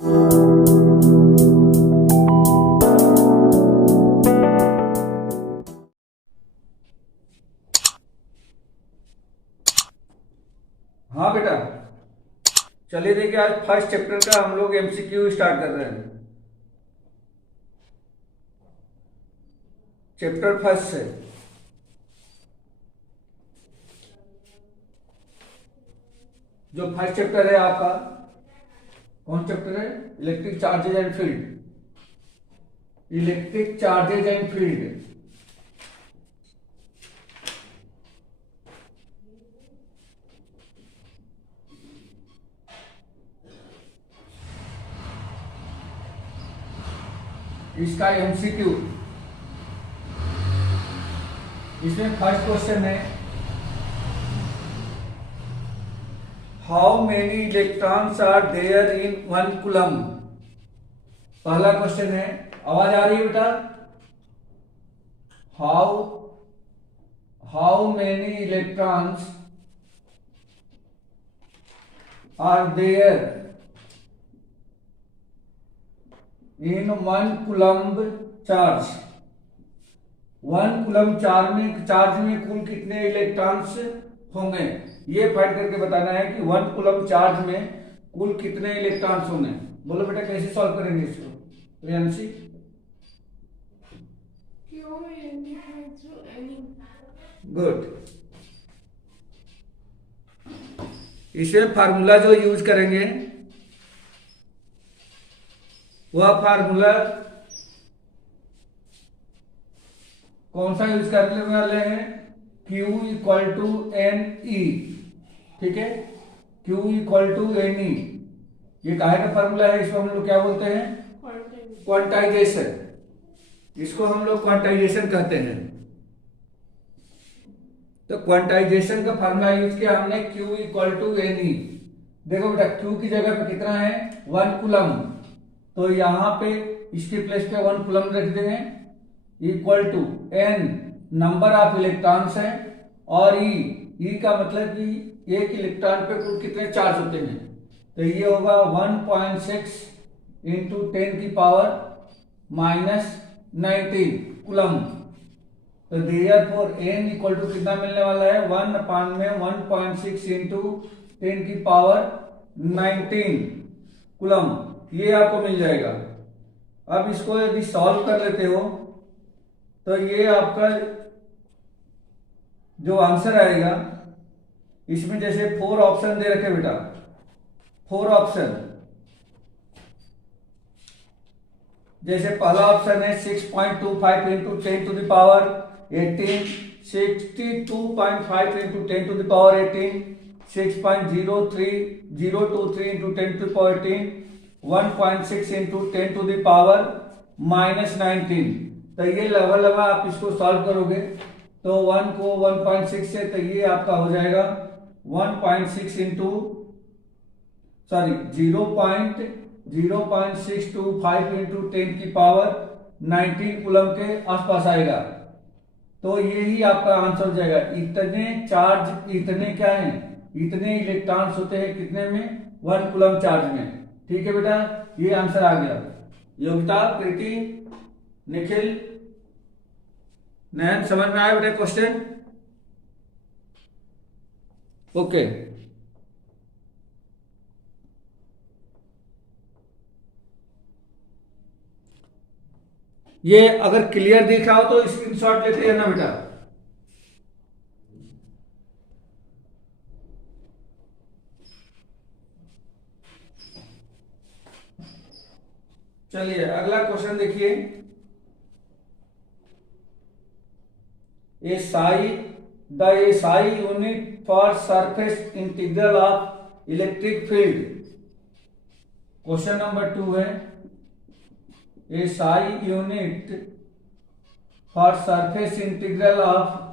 हाँ बेटा, चलिए देखिए, आज फर्स्ट चैप्टर का हम लोग एमसीक्यू स्टार्ट कर रहे हैं। चैप्टर फर्स्ट से जो फर्स्ट चैप्टर है आपका, कौन चैप्टर है? Electric charges and field. Electric charges and field. इसका एमसीक्यू, इसमें फर्स्ट क्वेश्चन है, how many electrons are there in 1 coulomb. पहला क्वेश्चन है, आवाज आ रही है बेटा? How many electrons are there in 1 coulomb charge. 1 coulomb charge में कुल कितने इलेक्ट्रॉन्स होंगे, ये फाइंड करके बताना है कि 1 कूलम्ब चार्ज में कुल कितने इलेक्ट्रॉन्स होंगे। बोलो बेटा, कैसे सॉल्व करेंगे इसको? प्रियांशी, गुड। इसमें फार्मूला जो यूज करेंगे वह फार्मूला कौन सा यूज करने वाले हैं? Q equal to N E. ठीक है, Q equal to N E. ये काहे का फार्मूला है? इसको हम लोग क्या बोलते हैं? क्वांटाइजेशन। इसको हम लोग क्वांटाइजेशन कहते हैं। तो क्वांटाइजेशन का फार्मूला यूज किया हमने, Q equal to N E. देखो बेटा, Q की जगह पे कितना है? 1 कूलम। तो यहां पे इसके प्लेस पे 1 कूलम रख देंगे, equal to N number of electrons है, और ई का मतलब कि एक इलेक्ट्रॉन पे कुल कितने चार्ज होते हैं। तो ये होगा 1.6 इंटू 10 की पावर माइनस 19 कूलम। तो देयरफॉर एन इक्वल टू कितना मिलने वाला है? 1/1.6 इंटू 10 की पावर 19 कूलम। ये आपको मिल जाएगा। अब इसको यदि सॉल्व कर लेते हो तो ये आपका जो आंसर आएगा, इसमें जैसे 4 ऑप्शन दे रखे बेटा, 4 ऑप्शन। जैसे पहला ऑप्शन है 6.25 into 10 to the power 18, 62.5 into 10 to the power 18, 6.03023 into 10 to the power 18, 1.6 into 10 to the power minus 19। तो ये लगा आप इसको सॉल्व करोगे तो 1 को 1.6 से, तो ये आपका हो जाएगा 1.6 इंटू सॉरी 0.0625 इंटू 10 की पावर 19 कूलम के आसपास आएगा। तो यही आपका आंसर हो जाएगा। इतने चार्ज, इतने क्या है, इतने इलेक्ट्रॉन्स होते हैं कितने में? 1 कूलम चार्ज में। ठीक है बेटा, ये आंसर आ गया। योगिता, प्रीति, निखिल, नयन, समझ में आया बेटा क्वेश्चन? ओके। ये अगर क्लियर दिख रहा हो तो स्क्रीनशॉट लेते हैं ना बेटा। चलिए अगला क्वेश्चन देखिए। The SI unit for surface integral of electric field. Question number 2 है, SI unit for surface integral of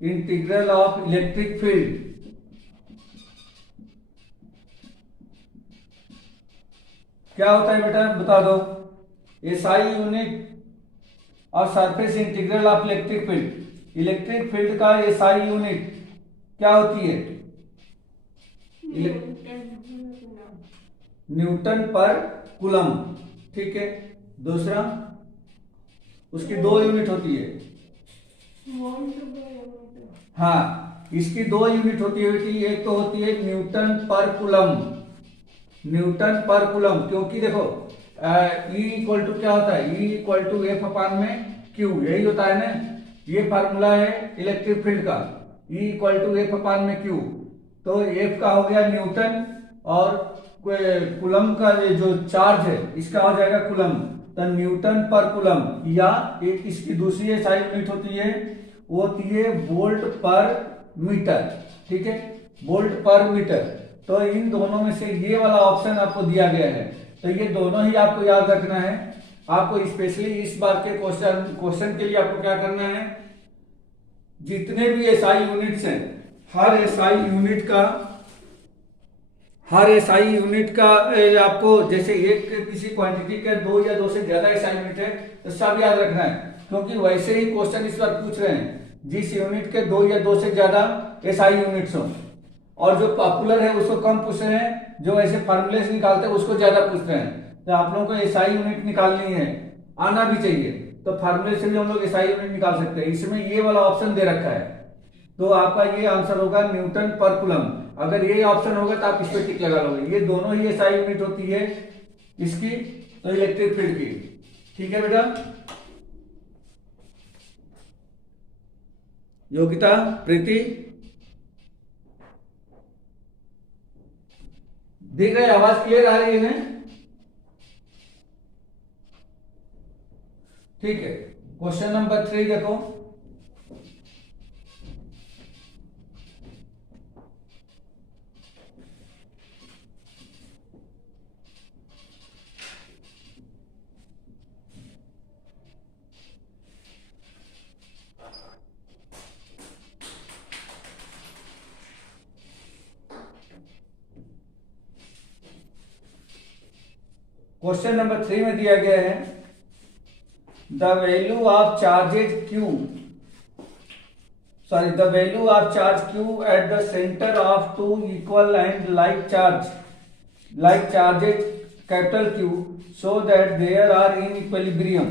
integral of electric field. क्या होता है बेटा, बता दो। एसआई यूनिट और surface integral of electric field. Electric field का एसआई यूनिट क्या होती है? न्यूटन पर कूलम। ठीक है। दूसरा, उसकी 2 यूनिट होती है। हाँ, इसकी 2 यूनिट होती है बेटी। एक तो होती है न्यूटन पर कूलम, न्यूटन पर कूलम, क्योंकि देखो E इक्वल टू क्या होता है? E इक्वल टू एफ अपान में क्यू, यही होता है ना। ये फार्मूला है इलेक्ट्रिक फील्ड का, E इक्वल टू एफ अपान में क्यू। तो एफ का हो गया न्यूटन और कूलम का जो चार्ज है इसका हो जाएगा कूलम। तो न्यूटन पर कूलम, या एक इसकी दूसरी एसआई यूनिट होती है, वो होती है वोल्ट पर मीटर। ठीक है, वोल्ट पर मीटर। तो इन दोनों में से ये वाला ऑप्शन आपको दिया गया है, तो ये दोनों ही आपको याद रखना है। आपको स्पेशली इस बार के क्वेश्चन के लिए आपको क्या करना है, जितने भी एसआई यूनिट्स हैं, हर एसआई यूनिट का आपको, जैसे एक किसी क्वांटिटी के 2 या 2 से ज्यादा एसआई यूनिट है तो सब याद रखना है, क्योंकि वैसे ही क्वेश्चन इस बार पूछ रहे हैं जिस यूनिट के 2 या 2 से ज्यादा एसआई यूनिट्स हो, और जो पॉपुलर है उसको कम पूछ रहे हैं, जो ऐसे फार्मूले से निकालते हैं उसको ज्यादा पूछ रहे हैं। तो आप लोगों को एसआई यूनिट निकालनी है, आना भी चाहिए, तो फार्मूले से भी हम लोग एसआई यूनिट निकाल सकते हैं। इसमें ये वाला ऑप्शन दे रखा है, तो आपका ये आंसर होगा न्यूटन पर कूलम। अगर ये ऑप्शन होगा तो आप इस पे टिक लगा लोगे। ये दोनों ही एसआई यूनिट होती है इसकी, तो इलेक्ट्रिक फील्ड की। ठीक है बेटा। योगिता, प्रीति, देख रहे, आवाज क्लियर आ रही है? ठीक है। क्वेश्चन नंबर 3 देखो। क्वेश्चन नंबर 3 में दिया गया है the value of charges Q, the value of charge Q at the centre of 2 equal and like charges capital Q so that there are in equilibrium.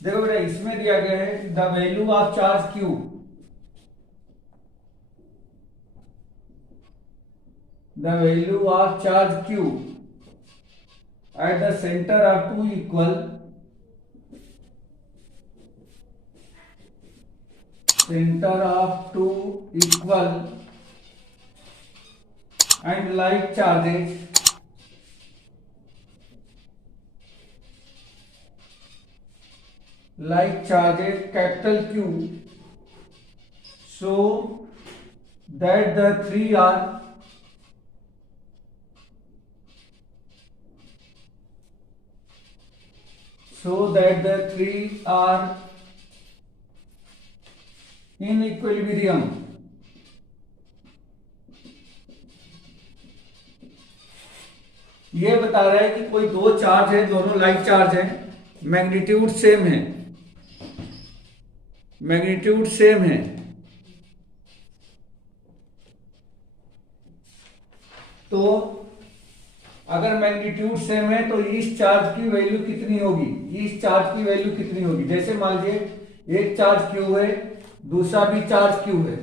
देखो बेटा, इसमें दिया गया है the value of charge Q, the value of charge Q at the center of 2 equal and like charges capital Q, so that the three are in equilibrium। ये बता रहा है कि कोई 2 चार्ज है, दोनों लाइक चार्ज है, मैग्नीट्यूड सेम है, तो अगर मैग्नीट्यूड सेम है तो इस चार्ज की वैल्यू कितनी होगी? जैसे मान लीजिए एक चार्ज Q है, दूसरा भी चार्ज Q है,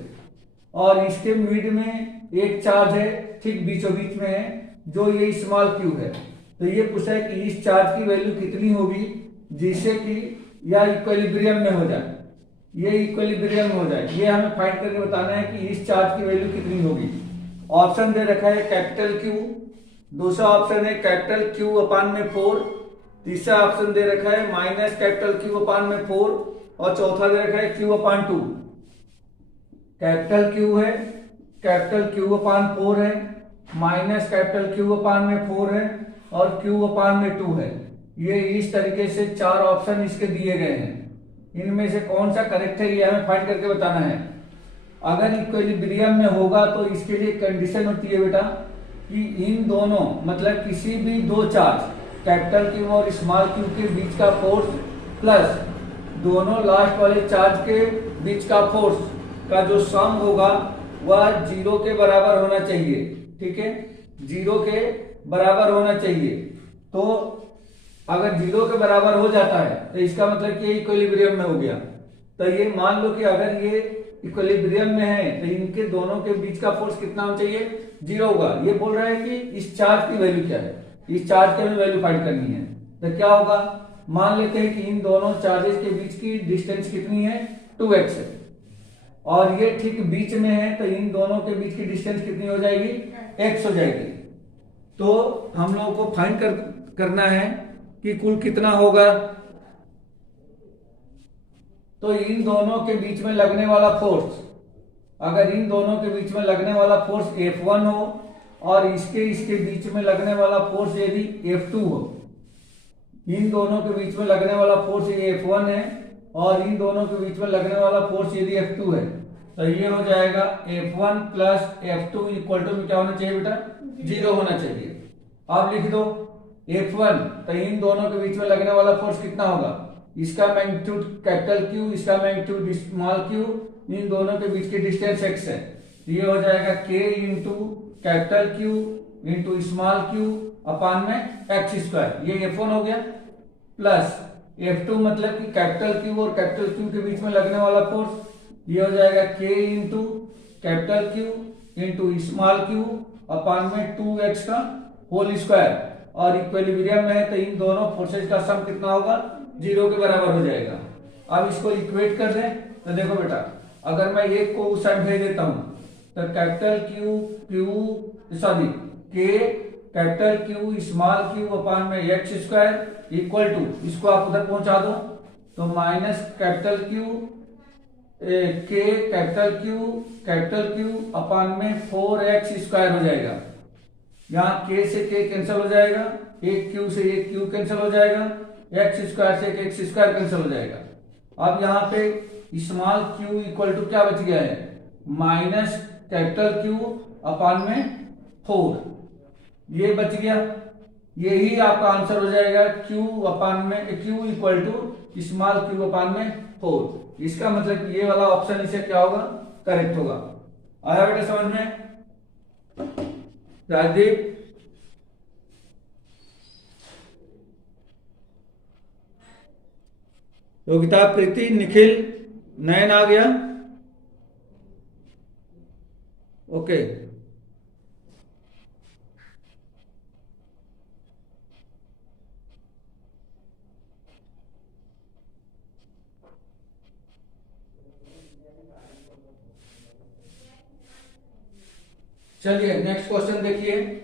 और इसके मिड में एक चार्ज है, ठीक बीचों बीच में है, जो ये स्मॉल Q है। तो ये पूछा है कि इस चार्ज की वैल्यू कितनी होगी जिससे कि यह इक्विलिब्रियम में हो जाए, ये हमें फाइंड करके बताना है कि इस चार्ज की वैल्यू कितनी होगी। ऑप्शन दे रखा है कैपिटल Q, दूसरा ऑप्शन है कैपिटल Q अपान में 4, तीसरा ऑप्शन दे रखा है माइनस कैपिटल Q अपान में 4, और चौथा दे रखा है Q अपान 2। कैपिटल Q है, कैपिटल Q अपान 4 है, माइनस कैपिटल Q अपान में 4 है, और Q अपान में 2 है। ये इस तरीके से 4 ऑप्शन इसके दिए गए हैं, इनमें से कौन सा करेक्ट है ये हमें फाइंड करके बताना है। अगर इक्विलिब्रियम में होगा तो इसके लिए कंडीशन होती है बेटा कि इन दोनों, मतलब किसी भी 2 चार्ज कैपिटल Q और स्मॉल q के बीच का फोर्स प्लस दोनों लास्ट वाले चार्ज के बीच का फोर्स का जो सम होगा वह 0 के बराबर होना चाहिए। ठीक है, 0 के बराबर होना चाहिए। तो अगर 0 के बराबर हो जाता है तो इसका मतलब कि इक्विलिब्रियम में हो गया। तो ये मान लो कि अगर ये इक्विलिब्रियम में है तो इनके दोनों के बीच का फोर्स कितना होना चाहिए, 0 होगा। ये बोल रहा है कि इस चार्ज की वैल्यू क्या है, इस चार्ज की हमें वैल्यू फाइंड करनी है। तो क्या होगा, मान लेते हैं कि इन दोनों चार्जेस के बीच की डिस्टेंस कितनी है, 2x है, और ये ठीक बीच में है, तो इन दोनों के बीच की डिस्टेंस कितनी हो जाएगी, x हो जाएगी। तो हम लोगों को फाइंड करना है कि कुल कितना होगा। तो इन दोनों के बीच में लगने वाला फोर्स, अगर इन दोनों के बीच में लगने वाला फोर्स F1 हो और इसके बीच में लगने वाला फोर्स यदि F2 हो, इन दोनों के बीच में लगने वाला फोर्स ये F1 है और इन दोनों के बीच में लगने वाला फोर्स यदि F2 है, तो ये हो जाएगा F1 plus F2 equal to क्या होना चाहिए बेटा, 0 होना चाहिए। अब लिख दो F1, तो इन दोनों के बीच में लगने वाला फोर्स कितना होगा, इसका मैग्नीट्यूड कैपिटल Q, इसका मैग्नीट्यूड स्मॉल q, इन दोनों के बीच की डिस्टेंस x है। ये हो जाएगा K into capital Q into small q upon में x²। ये F1 हो गया, प्लस F2 मतलब कि कैपिटल Q और कैपिटल Q के बीच में लगने वाला फोर्स, ये हो जाएगा K into capital Q into small q upon में 2x का होल स्क्वायर। और इक्विलिब्रियम में है तो इन दोनों फोर्सेज का सम कितना होगा, 0 के बराबर हो जाएगा। अब इसको इक्वेट कर दें तो देखो बेटा, अगर मैं एक को उस साइड भेज देता हूं तो capital K capital Q small q upon में x² इक्वल टू, इसको आप उधर पहुंचा दो तो minus capital K capital Q upon में 4x² हो जाएगा। यहाँ K से K कैंसिल हो जाएगा, एक Q से एक Q कैंसिल हो जाएगा, x² से एक x² कैंसिल हो जाएगा। अब यहाँ पे स्मॉल q इक्वल टू क्या बच गया है, माइनस कैपिटल Q अपान में 4, ये बच गया। यही आपका आंसर हो जाएगा q अपान में q equal to small q upon में 4। इसका मतलब ये वाला ऑप्शन इसे क्या होगा, करेक्ट होगा। आया बेटा समझ में राजदीप? योगिता, प्रीति, निखिल, नयन आ गया? ओके। चलिए नेक्स्ट क्वेश्चन देखिए।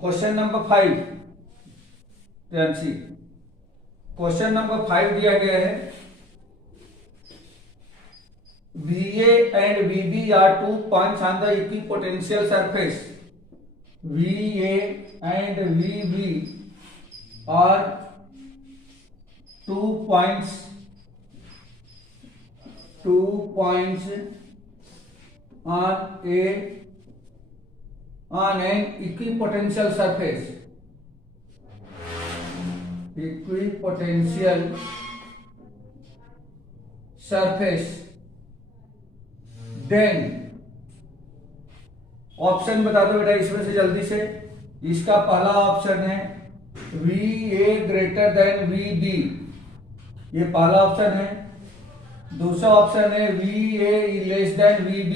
क्वेश्चन नंबर 5, क्वेश्चन नंबर 5 दिया गया है, VA and VB are 2 points on the equipotential surface. VA and VB are 2 points on an equipotential surface. Equipotential surface. Then option बता दो बेटा इसमें से जल्दी से। इसका पहला ऑप्शन है VA ग्रेटर देन VB, ये पहला ऑप्शन है। दूसरा ऑप्शन है VA लेस देन VB।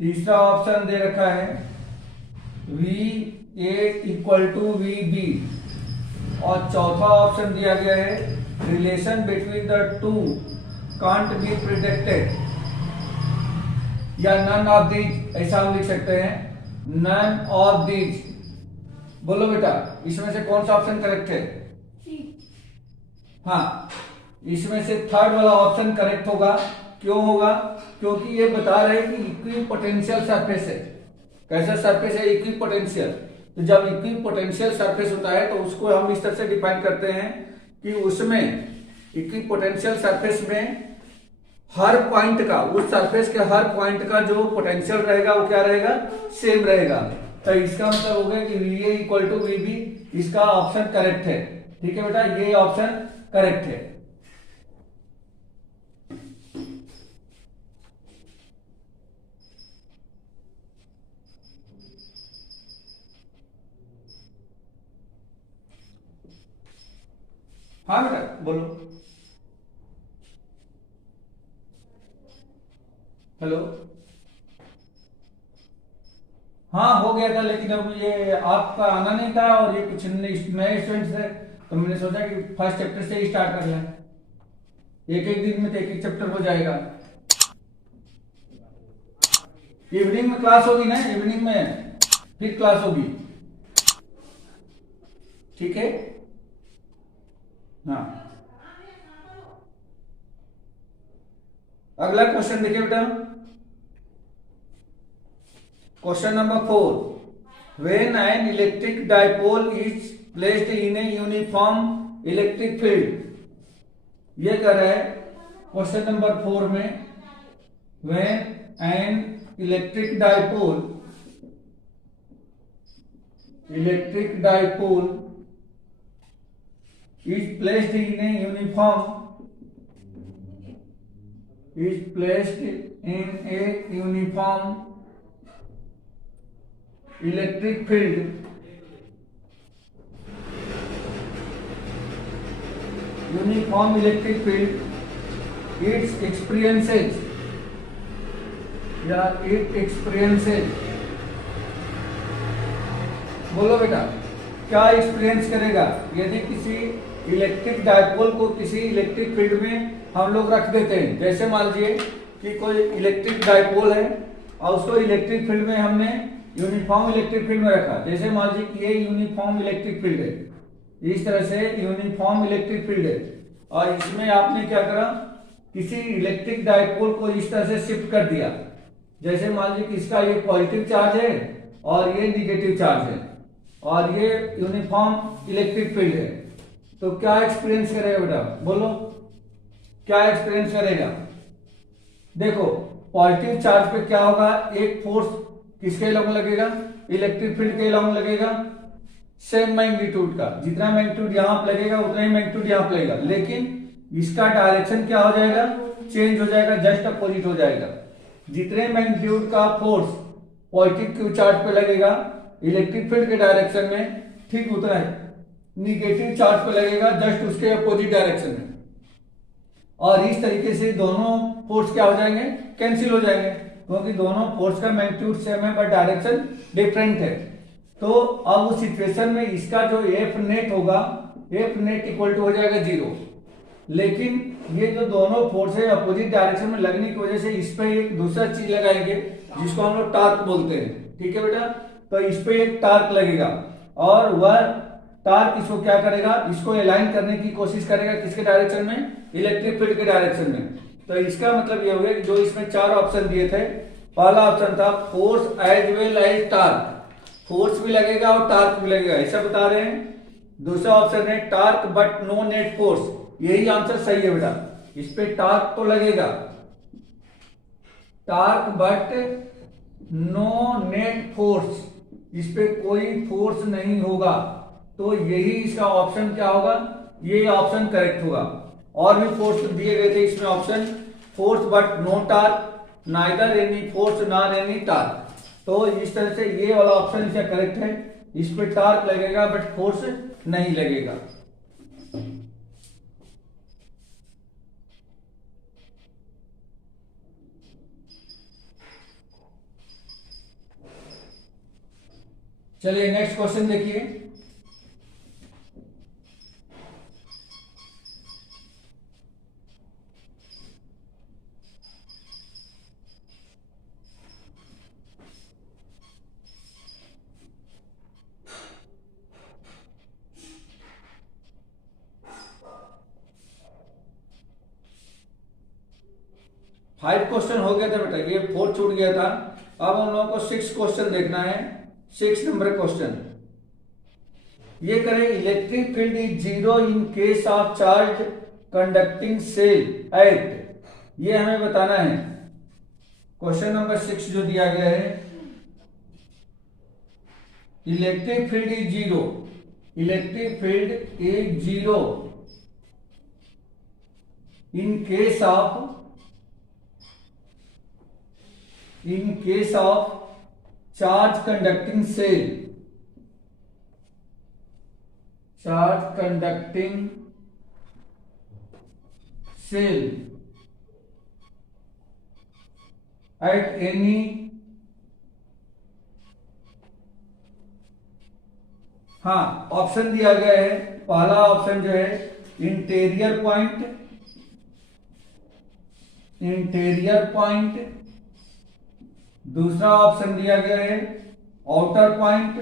तीसरा ऑप्शन दे रखा है VA इक्वल टू VB। और चौथा ऑप्शन दिया गया है relation between the two can't be predicted, या नन ऑफ दीज, ऐसा हम लिख सकते हैं, नन ऑफ दीज। बोलो बेटा इसमें से कौन सा ऑप्शन करेक्ट है? हाँ, इसमें से थर्ड वाला ऑप्शन करेक्ट होगा। क्यों होगा? क्योंकि ये बता रहे हैं कि इक्वी पोटेंशियल सरफेस है। कैसा सरफेस है? Equi potential. तो जब इक्वी पोटेंशियल सरफेस होता है तो उसको हम इस तरह से डिफाइन करते हैं कि उसमें इक्वी पोटेंशियल सरफेस में हर पॉइंट का, उस सरफेस के हर पॉइंट का जो पोटेंशियल रहेगा वो क्या रहेगा? सेम रहेगा। तो इसका मतलब हो गया कि VA इक्वल टू VB। इसका ऑप्शन करेक्ट है। ठीक है बेटा, ये ऑप्शन करेक्ट है। हाँ बेटा बोलो। हेलो। हाँ हो गया था, लेकिन अब ये आपका आना नहीं था और ये कुछ नए स्टूडेंट्स थे, तो मैंने सोचा कि फर्स्ट चैप्टर से ही स्टार्ट कर लें। एक एक दिन में तो एक एक चैप्टर हो जाएगा। इवनिंग में क्लास होगी ना, इवनिंग में फिर क्लास होगी। ठीक है। हाँ, अगला क्वेश्चन देखिए बेटा। Question number 4। When an electric dipole is placed in a uniform electric field. ये कह रहा है क्वेश्चन नंबर 4 में, when an electric dipole is placed in a uniform electric field, it experiences बोलो बेटा क्या एक्सपीरियंस करेगा? यदि किसी इलेक्ट्रिक डाइपोल को किसी इलेक्ट्रिक फील्ड में हम लोग रख देते हैं, जैसे मान लीजिए कि कोई इलेक्ट्रिक डाइपोल है और उसको इलेक्ट्रिक फील्ड में हमने यूनिफॉर्म इलेक्ट्रिक फील्ड में रखा। जैसे मान लीजिए कि ये यूनिफॉर्म इलेक्ट्रिक फील्ड है, इस तरह से यूनिफॉर्म इलेक्ट्रिक फील्ड है, और इसमें आपने क्या करा? किसी इलेक्ट्रिक डाइपोल को इस तरह से शिफ्ट कर दिया। जैसे मान लीजिए कि इसका ये पॉजिटिव चार्ज है और ये निगेटिव चार्ज है और ये यूनिफॉर्म इलेक्ट्रिक फील्ड है, तो क्या एक्सपीरियंस करेगा बेटा? बोलो क्या एक्सपीरियंस करेगा? देखो पॉजिटिव चार्ज पे क्या होगा? एक फोर्स किसके लॉन्ग लगेगा? इलेक्ट्रिक फील्ड के लॉन्ग लगेगा, सेम मैग्नीट्यूड का। जितना मैग्नीट्यूड यहां पर लगेगा उतना ही मैग्नीट्यूड यहां पर लगेगा, लेकिन इसका डायरेक्शन क्या हो जाएगा? चेंज हो जाएगा, जस्ट अपोजिट हो जाएगा। जितने मैग्नीट्यूड का फोर्स पॉजिटिव क्यू चार्ज पे लगेगा इलेक्ट्रिक फील्ड के डायरेक्शन में, ठीक उतना है निगेटिव चार्ज पे लगेगा जस्ट उसके अपोजिट डायरेक्शन में। और इस तरीके से दोनों फोर्स क्या हो जाएंगे? कैंसिल हो जाएंगे, क्योंकि दोनों फोर्स का मैग्नीट्यूड सेम है पर डायरेक्शन डिफरेंट है। तो अब उस सिचुएशन में इसका जो एफ नेट होगा, एफ नेट इक्वल टू हो जाएगा 0। लेकिन ये जो दोनों फोर्स है अपोजिट डायरेक्शन में लगने की वजह से इस पे एक दूसरा चीज लगाएंगे जिसको हम लोग टार्क बोलते हैं। ठीक है बेटा, तो इस पे एक टार्क लगेगा और वह टार्क इसको क्या करेगा? इसको अलाइन करने की कोशिश करेगा किसके डायरेक्शन में? इलेक्ट्रिक फील्ड के डायरेक्शन में। तो इसका मतलब ये हो गया कि जो इसमें 4 ऑप्शन दिए थे, पहला ऑप्शन था force as well as torque, force भी लगेगा और टार्क भी लगेगा, ऐसा बता रहे हैं। दूसरा ऑप्शन है torque but no net force, यही आंसर सही है बेटा। इस पे टार्क तो लगेगा, torque but no net force, इस पे कोई फोर्स नहीं होगा, तो यही इसका ऑप्शन क्या होगा? ये ऑप्शन करेक्ट होगा। और भी फोर्स दिए गए थे इसमें option, force but no torque, neither any force nor any torque, तो इस तरह से ये वाला ऑप्शन इसका करेक्ट है। इस पे टार्क लगेगा बट फोर्स नहीं लगेगा। चलिए नेक्स्ट क्वेश्चन देखिए। 5 क्वेश्चन हो गया था बेटा, ये 4 छूट गया था। अब हम लोगों को 6 क्वेश्चन देखना है। 6 नंबर क्वेश्चन ये करें, electric field is zero in case of charge conducting shell at, ये हमें बताना है। क्वेश्चन नंबर 6 जो दिया गया है, electric field is zero, electric field is zero in case of charge conducting shell, charge conducting shell at any हाँ, option दिया गया है। पहला ऑप्शन जो है इंटीरियर पॉइंट, इंटीरियर पॉइंट, दूसरा ऑप्शन दिया गया है आउटर पॉइंट,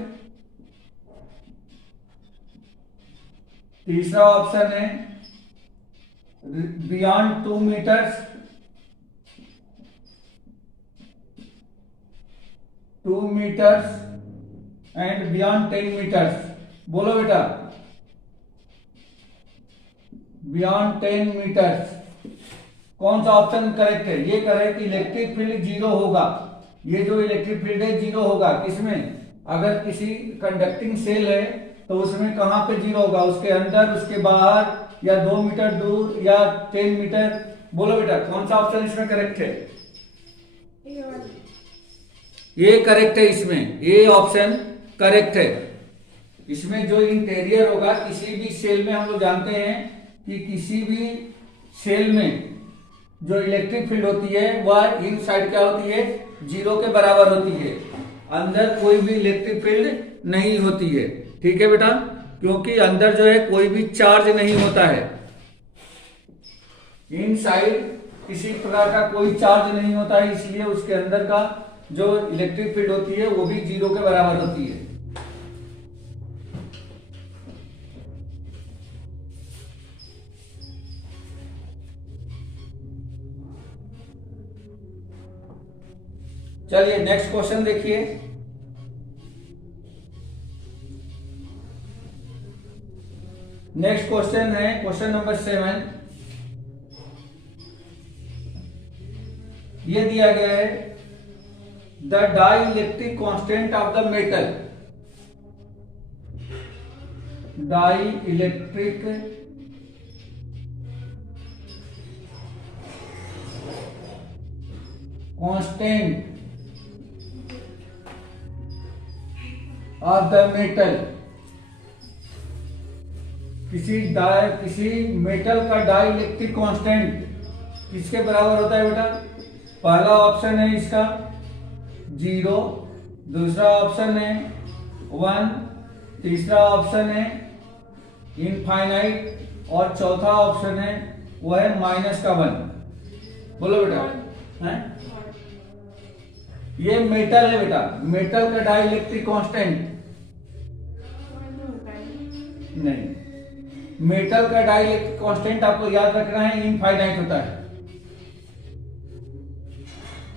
तीसरा ऑप्शन है beyond 2 metres, 2 metres and beyond 10 metres. बोलो बेटा, बियॉन्ड 10 मीटर्स कौन सा ऑप्शन करेक्ट है? ये करेक्ट कि इलेक्ट्रिक फील्ड जीरो होगा, ये जो इलेक्ट्रिक फील्ड है जीरो होगा किसमें? अगर किसी कंडक्टिंग सेल है तो उसमें कहां पे जीरो होगा? उसके अंदर, उसके बाहर, या 2 मीटर दूर, या 10 मीटर? बोलो बेटा कौन सा ऑप्शन इसमें करेक्ट है? ये करेक्ट है, इसमें ये ऑप्शन करेक्ट है। इसमें जो इंटीरियर होगा किसी भी सेल में, हम लोग जानते हैं कि किसी भी सेल में जो इलेक्ट्रिक फील्ड होती है वह इन साइड क्या होती है? जीरो के बराबर होती है। अंदर कोई भी इलेक्ट्रिक फील्ड नहीं होती है, ठीक है बेटा, क्योंकि अंदर जो है कोई भी चार्ज नहीं होता है। इन साइड किसी प्रकार का कोई चार्ज नहीं होता है, इसलिए उसके अंदर का जो इलेक्ट्रिक फील्ड होती है वो भी जीरो के बराबर होती है। चलिए नेक्स्ट क्वेश्चन देखिए। नेक्स्ट क्वेश्चन है क्वेश्चन नंबर 7। ये दिया गया है the dielectric constant of the metal, dielectric constant of the metal, किसी मेटल का डाई इलेक्ट्रिक कांस्टेंट किसके बराबर होता है बेटा? पहला ऑप्शन है इसका 0, दूसरा ऑप्शन है 1, तीसरा ऑप्शन है इनफाइनाइट, और चौथा ऑप्शन है वो है -1। बोलो बेटा, है ये मेटल है बेटा, मेटल का डाई इलेक्ट्रिक कांस्टेंट नहीं, मेटल का डाई इलेक्ट्रिक कांस्टेंट आपको याद रखना है इनफाइनाइट होता है।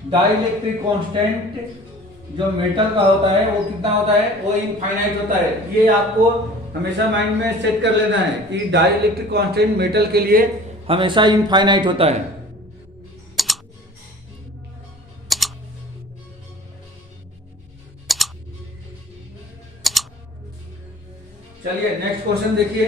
डाई इलेक्ट्रिक कांस्टेंट जो मेटल का होता है वो कितना होता है? वो इनफाइनाइट होता है। ये आपको हमेशा माइंड में सेट कर लेना है कि डाई इलेक्ट्रिक कांस्टेंट मेटल के लिए हमेशा इनफाइनाइट होता है। चलिए नेक्स्ट क्वेश्चन देखिए।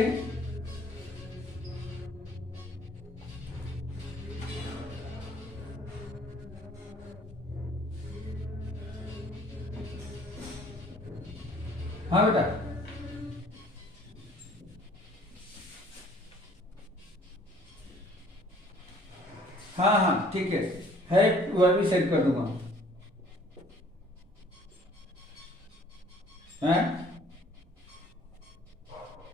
हाँ बेटा, हाँ हाँ ठीक है वह भी सेट कर दूंगा। हैं?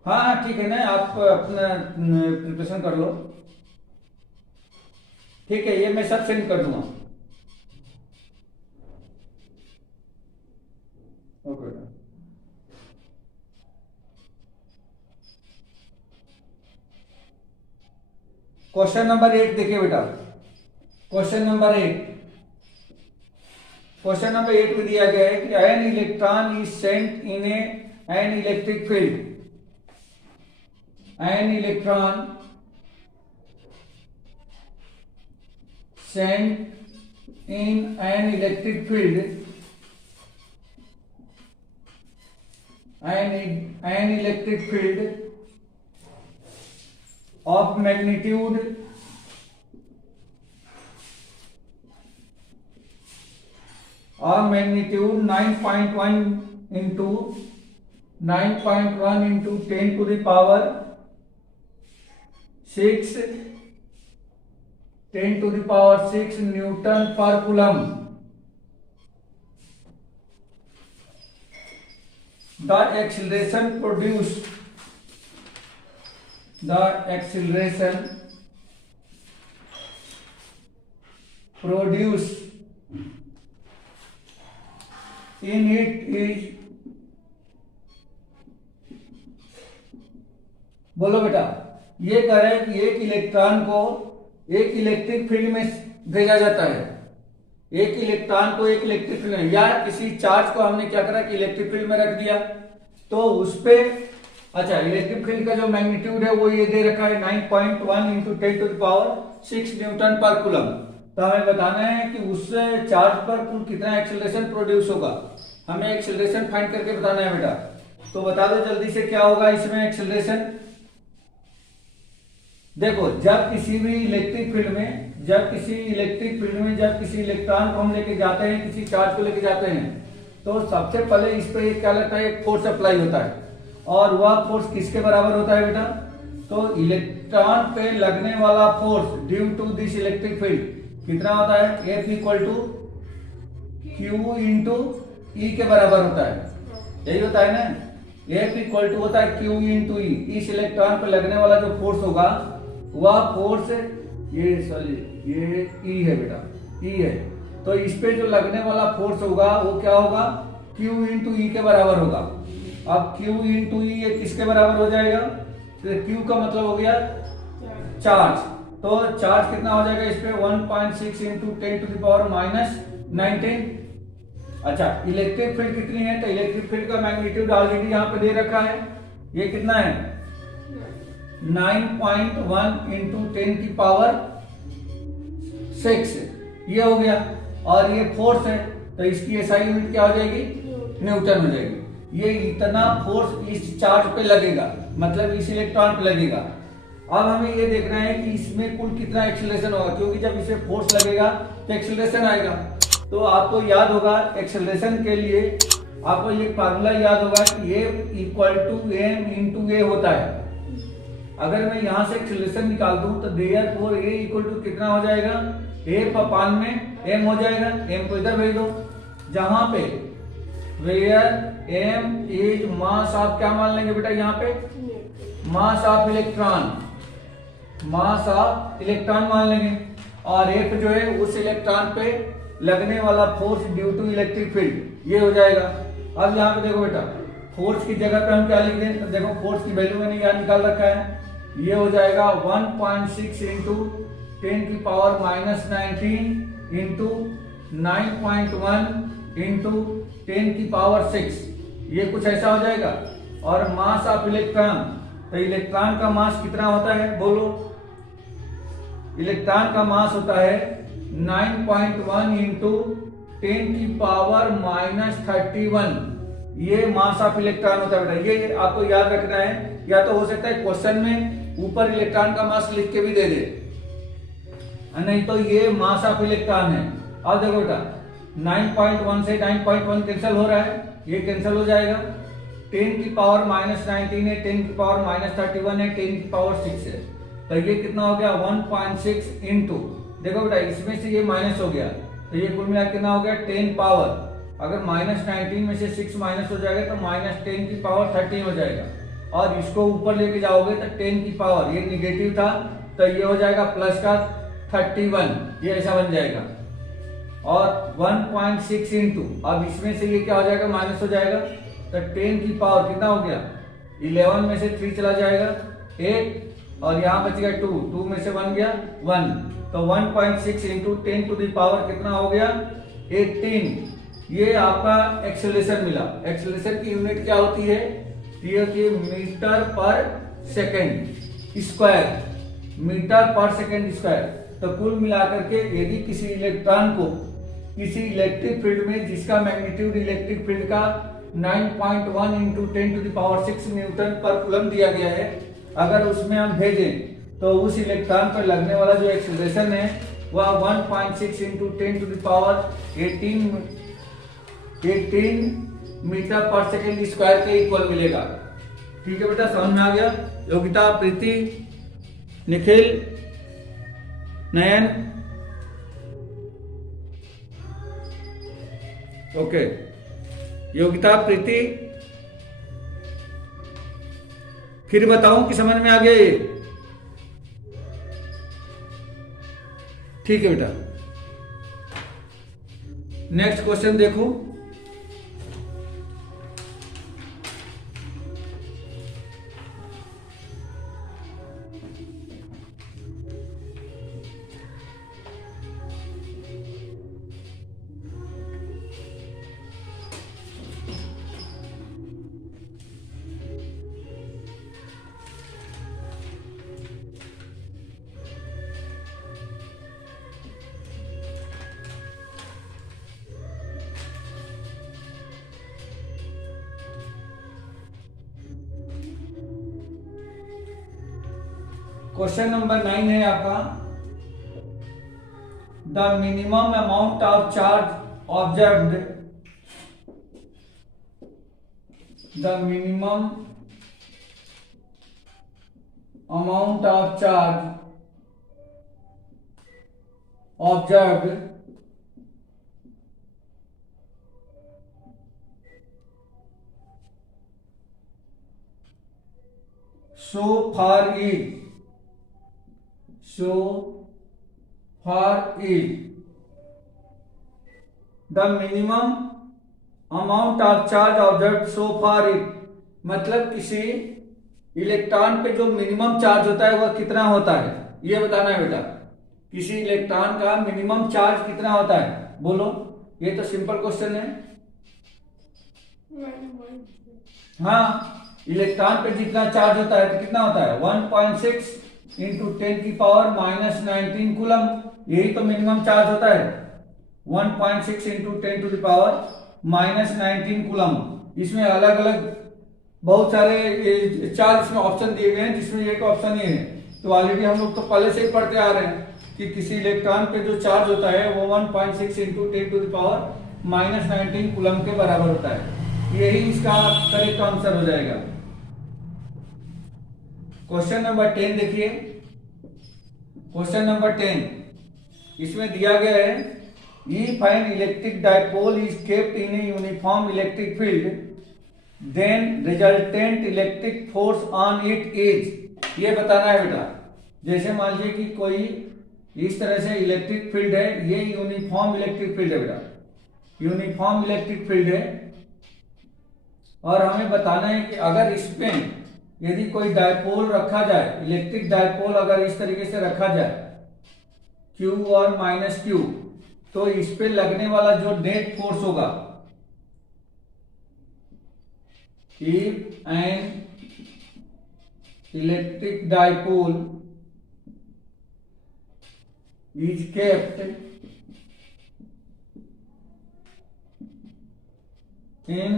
हाँ ठीक है ना, आप अपना प्रिपरेशन कर लो, ठीक है, ये मैं सब सेंड कर दूंगा। ओके बेटा। क्वेश्चन नंबर 8 देखिए बेटा, क्वेश्चन नंबर 8। क्वेश्चन नंबर 8 में दिया गया है कि an electron is sent in an electric field. An electron sent in an electric field an electric field of magnitude of magnitude 9.1 into 9.1 into 10 to the power 6 10 to the power 6 Newton per coulomb. The acceleration produced in it is, बोलो बेटा, ये कह रहे हैं कि एक electron को एक इलेक्ट्रिक फील्ड में भेजा जाता है। एक इलेक्ट्रॉन को एक इलेक्ट्रिक फील्ड में, या किसी चार्ज को हमने क्या करा कि इलेक्ट्रिक फील्ड में रख दिया, तो उस पे अच्छा इलेक्ट्रिक फील्ड का जो मैग्नीट्यूड है वो ये दे रखा है 9.1 into 10 to the power 6 newton पर कूलम। तो हमें बताना है कि उस चार्ज पर कुल कितना एक्सेलरेशन प्रोड्यूस होगा। हमें एक्सेलरेशन फाइंड करके बताना है बेटा। तो बता दो जल्दी से क्या होगा इसमें एक्सेलरेशन। देखो जब किसी भी इलेक्ट्रिक फील्ड में जब किसी इलेक्ट्रॉन को हम लेके जाते हैं, किसी चार्ज को लेके जाते हैं, तो सबसे पहले इस पे क्या लगता है, एक फोर्स अप्लाई होता है। और वह फोर्स किसके बराबर होता है बेटा, तो इलेक्ट्रॉन पे लगने वाला force due to this electric field कितना होता है, F equal to Q into E के बराबर होता है। यही होता है ना, F इक्वल टू होता है Q इंटू E। इस इलेक्ट्रॉन पे लगने वाला जो फोर्स होगा वह फोर्स ये E है बेटा, E है। तो इस पे जो लगने वाला फोर्स होगा वो क्या होगा, Q इंटू E के बराबर होगा। अब Q इंटू E ये किसके बराबर हो जाएगा, तो Q का मतलब हो गया चार्ज। तो चार्ज कितना हो जाएगा इस पे 1.6 इंटू 10 टू द पावर -19। अच्छा इलेक्ट्रिक फील्ड कितनी है, तो इलेक्ट्रिक फील्ड का मैग्नीट्यूड ऑलरेडी यहाँ पे दे रखा है, ये कितना है 9.1 इंटू 10 की पावर 6, ये हो गया। और ये फोर्स है तो इसकी एसआई यूनिट क्या हो जाएगी, न्यूटन हो जाएगी। ये इतना फोर्स इस चार्ज पे लगेगा, मतलब इस इलेक्ट्रॉन पे लगेगा। अब हमें ये देखना है कि इसमें कुल कितना एक्सेलरेशन होगा, क्योंकि जब इसे फोर्स लगेगा तो एक्सेलरेशन आएगा। तो आपको याद होगा एक्सेलरेशन के लिए आपको ये फार्मूला याद होगा कि F equal to m into a होता है। अगर मैं यहां से एक्सेलरेशन निकाल दूं तो देयरफॉर A इक्वल टू कितना हो जाएगा, F अपान में m हो जाएगा। m को इधर भेज दो, जहां पे where m is mass of, क्या मान लेंगे बेटा यहाँ पे, mass of electron, mass of electron मान लेंगे। और F जो है उस इलेक्ट्रॉन पे लगने वाला force due to electric field, ये हो जाएगा। अब यहाँ पे देखो बेटा फोर्स की जगह पे हम क्या लिख दें, तो देखो फोर्स की वैल्यू मैंने यहाँ निकाल रखा है, ये हो जाएगा 1.6 इंटू 10 की पावर -19 इंटू 9.1 इंटू 10 की पावर 6, ये कुछ ऐसा हो जाएगा। और मास ऑफ इलेक्ट्रॉन, तो इलेक्ट्रॉन का मास कितना होता है बोलो, इलेक्ट्रॉन का मास होता है 9.1 इंटू 10 की पावर -31, ये मास ऑफ इलेक्ट्रॉन होता है बेटा। ये आपको याद रखना है, या तो हो सकता है क्वेश्चन में ऊपर इलेक्ट्रॉन का मास लिख के भी दे दे, नहीं तो ये मास ऑफ इलेक्ट्रॉन है। अब देखो बेटा 9.1 से 9.1 कैंसिल हो रहा है, ये कैंसिल हो जाएगा। 10 की पावर -19 है, 10 की पावर -31 है, 10 की पावर 6 है, तो ये कितना हो गया 1.6 इंटू, देखो बेटा इसमें से ये माइनस हो गया, तो ये कुल मिला कितना हो गया 10 पावर। अगर -19 में से 6 माइनस हो जाएगा तो -10 की पावर 13 हो जाएगा। और इसको ऊपर लेके जाओगे तो 10 की पावर, ये निगेटिव था तो ये हो जाएगा प्लस का 31, ये ऐसा बन जाएगा। और 1.6 इंटू, अब इसमें से ये क्या हो जाएगा माइनस हो जाएगा, तो 10 की पावर कितना हो गया 11 में से 3 चला जाएगा 8, और यहाँ बच गया 2, 2 में से 1 गया 1, तो 1.6 इंटू 10 टू द पावर कितना हो गया 18। ये आपका एक्सेलरेशन मिला। एक्सेलरेशन की यूनिट क्या होती है, ये होती है मीटर पर सेकेंड स्क्वायर, मीटर पर सेकेंड स्क्वायर। तो कुल मिलाकर के यदि किसी इलेक्ट्रॉन को किसी इलेक्ट्रिक फील्ड में जिसका मैग्नीट्यूड इलेक्ट्रिक फील्ड का 9.1 into 10 to the power 6 newton पर कूलम दिया गया है, अगर उसमें हम भेजें तो उस इलेक्ट्रॉन पर लगने वाला जो एक्सेलरेशन है वह 1.6 into 10 to the power 18 metre पर सेकेंड स्क्वायर के इक्वल मिलेगा। ठीक है बेटा, समझ में आ गया। योगिता, प्रीति, निखिल, नयन, ओके। योगिता, प्रीति, फिर बताऊं कि समझ में आ गया ये? ठीक है बेटा, नेक्स्ट क्वेश्चन देखो। क्वेश्चन नंबर 9 है आपका, the minimum amount of charge observed, the minimum amount of charge observed so far is the minimum amount of charge observed so far is, मतलब किसी इलेक्ट्रॉन पे जो मिनिमम चार्ज होता है वह कितना होता है, ये बताना है बेटा। किसी इलेक्ट्रॉन का मिनिमम चार्ज कितना होता है, बोलो। ये तो सिंपल क्वेश्चन है। हाँ, इलेक्ट्रॉन पे जितना चार्ज होता है तो कितना होता है 1.6 इंटू 10 की पावर -19 कूलम, यही तो मिनिमम चार्ज होता है। 1.6 into 10 to the power -19 coulomb. इसमें अलग अलग बहुत सारे चार्ज इसमें ऑप्शन दिए गए हैं, जिसमें एक ऑप्शन ये है। तो ऑलरेडी हम लोग तो पहले से ही पढ़ते आ रहे हैं कि किसी इलेक्ट्रॉन पे जो चार्ज होता है वो 1.6 into 10 to the power -19 coulomb के बराबर होता है। यही इसका करेक्ट आंसर हो जाएगा। क्वेश्चन नंबर 10 देखिए। क्वेश्चन नंबर 10 इसमें दिया गया है, if an electric dipole is kept in a uniform electric field then resultant electric force on it is. ये बताना है बेटा। जैसे मान लीजिए कि कोई इस तरह से इलेक्ट्रिक फील्ड है, ये यूनिफॉर्म इलेक्ट्रिक फील्ड है बेटा, यूनिफॉर्म इलेक्ट्रिक फील्ड है। और हमें बताना है कि अगर इसमें यदि कोई डायपोल रखा जाए, इलेक्ट्रिक डायपोल अगर इस तरीके से रखा जाए Q और -Q, तो इस पे लगने वाला जो नेट फोर्स होगा, if an electric dipole is kept in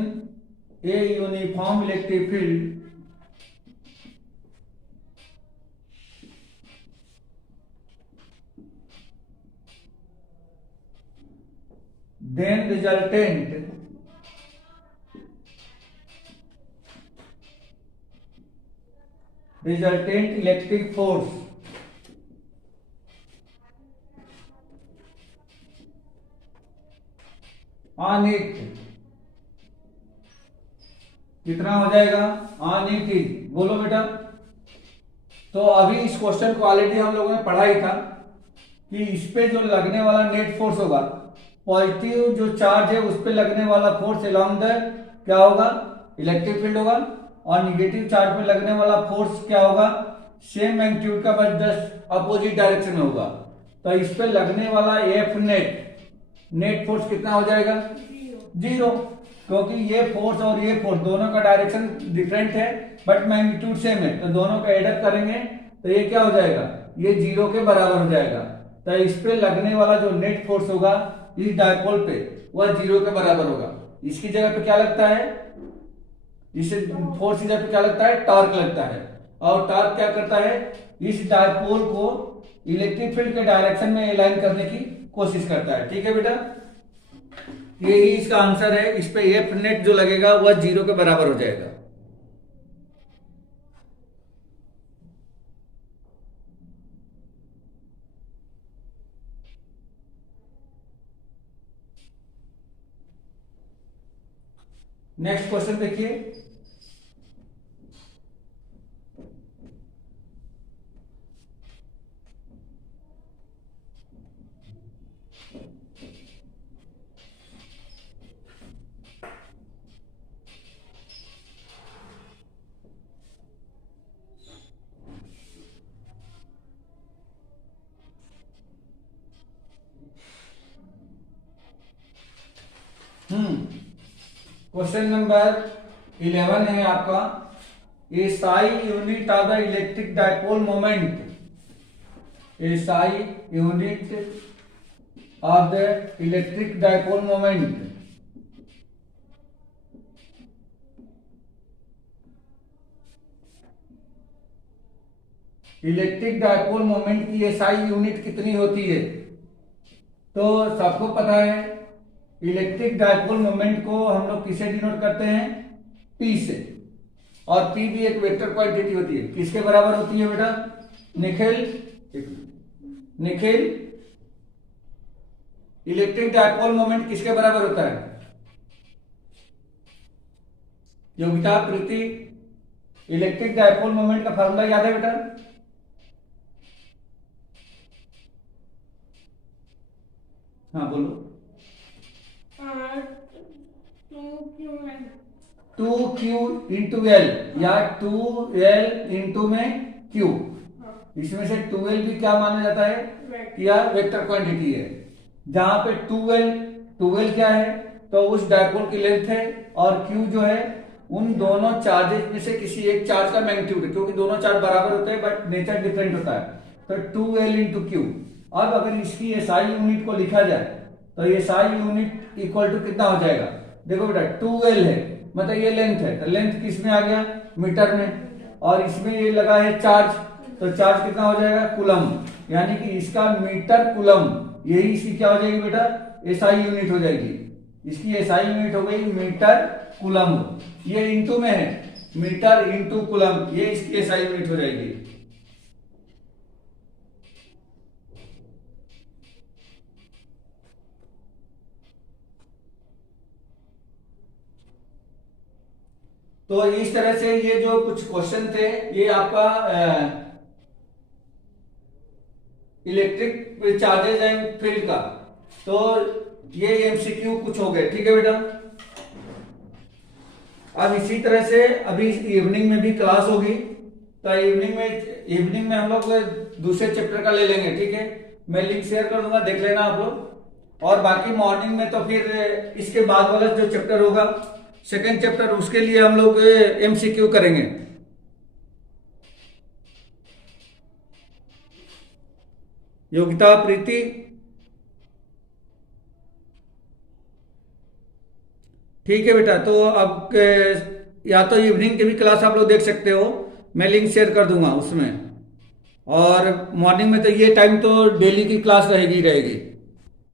a uniform electric field then resultant electric force on it कितना हो जाएगा, on it is, बोलो बेटा। तो अभी इस क्वेश्चन को ऑलरेडी हम लोगों ने पढ़ा ही था कि इस पे जो लगने वाला नेट फोर्स होगा, पॉजिटिव जो चार्ज है उस पे लगने वाला फोर्स अलोंग द क्या होगा, इलेक्ट्रिक फील्ड होगा, और निगेटिव चार्ज पे लगने वाला फोर्स क्या होगा, सेम मैग्नीट्यूड का बस जस्ट अपोजिट डायरेक्शन में होगा। तो इस पे लगने वाला एफ नेट फोर्स कितना हो जाएगा? 0, क्योंकि ये फोर्स और ये फोर्स दोनों का डायरेक्शन डिफरेंट है बट मैग्नीट्यूड सेम है। तो दोनों का एडअप करेंगे तो ये क्या हो जाएगा? ये 0 के बराबर हो जाएगा। तो इस पे लगने वाला जो नेट फोर्स होगा इस डायपोल पे वह 0 के बराबर होगा। इसकी जगह पे क्या लगता है? इस फोर्स की जगह पे क्या लगता है? टॉर्क लगता है। और टॉर्क क्या करता है? इस डायपोल को इलेक्ट्रिक फील्ड के डायरेक्शन में अलाइन करने की कोशिश करता है। ठीक है बेटा, यही इसका आंसर है। इस पे एफ नेट जो लगेगा वह 0 के बराबर हो जाएगा। नेक्स्ट क्वेश्चन देखिए। क्वेश्चन नंबर 11 है आपका। A SI unit of the electric dipole moment, a SI unit of the electric dipole moment electric dipole moment की एसआई यूनिट कितनी होती है? तो सबको पता है इलेक्ट्रिक डायपोल मोमेंट को हम लोग किसे डिनोट करते हैं? पी से। और पी भी एक वेक्टर क्वांटिटी होती है। किसके बराबर होती है बेटा? निखिल इलेक्ट्रिक डायपोल मोमेंट किसके बराबर होता है? योगिता, प्रीति, इलेक्ट्रिक डायपोल मोमेंट का फार्मूला याद है बेटा? हाँ बोलो। 2Q इंटू एल या 2L इंटू में Q। इसमें से 2L भी क्या माना जाता है? या वेक्टर क्वांटिटी है। जहां पे 2L क्या है? तो उस डायपोल की लेंथ है और Q जो है उन दोनों चार्जेस में से किसी एक चार्ज का मैग्नीट्यूड है, क्योंकि दोनों चार्ज बराबर होते हैं बट नेचर डिफरेंट होता है। तो 2L इंटू क्यू। अब अगर इसकी एसआई यूनिट को लिखा जाए तो एसआई यूनिट इक्वल टू कितना हो जाएगा? देखो बेटा 2L है, मतलब ये लेंथ है, तो लेंथ किस में आ गया? मीटर में। और इसमें ये लगा है चार्ज, तो चार्ज कितना हो जाएगा? कूलम। यानी कि इसका मीटर कूलम, यही इसकी क्या हो जाएगी बेटा? एसआई यूनिट हो जाएगी। इसकी एसआई यूनिट हो गई मीटर कूलम। ये इंटू में है, मीटर इंटू कूलम, ये इसकी एसआई यूनिट हो जाएगी। तो इस तरह से ये जो कुछ क्वेश्चन थे ये आपका इलेक्ट्रिक चार्जेज एंड फील्ड का, तो ये एमसीक्यू कुछ हो गए। ठीक है बेटा, अब इसी तरह से अभी इवनिंग में भी क्लास होगी, तो इवनिंग में हम लोग दूसरे चैप्टर का ले लेंगे। ठीक है, मैं लिंक शेयर कर दूंगा, देख लेना आप लोग। और बाकी मॉर्निंग में तो फिर इसके बाद वाला जो चैप्टर होगा सेकेंड चैप्टर, उसके लिए हम लोग एमसीक्यू करेंगे। योगिता, प्रीति, ठीक है बेटा। तो अब या तो इवनिंग की भी क्लास आप लोग देख सकते हो, मैं लिंक शेयर कर दूंगा उसमें। और मॉर्निंग में तो ये टाइम तो डेली की क्लास रहेगी।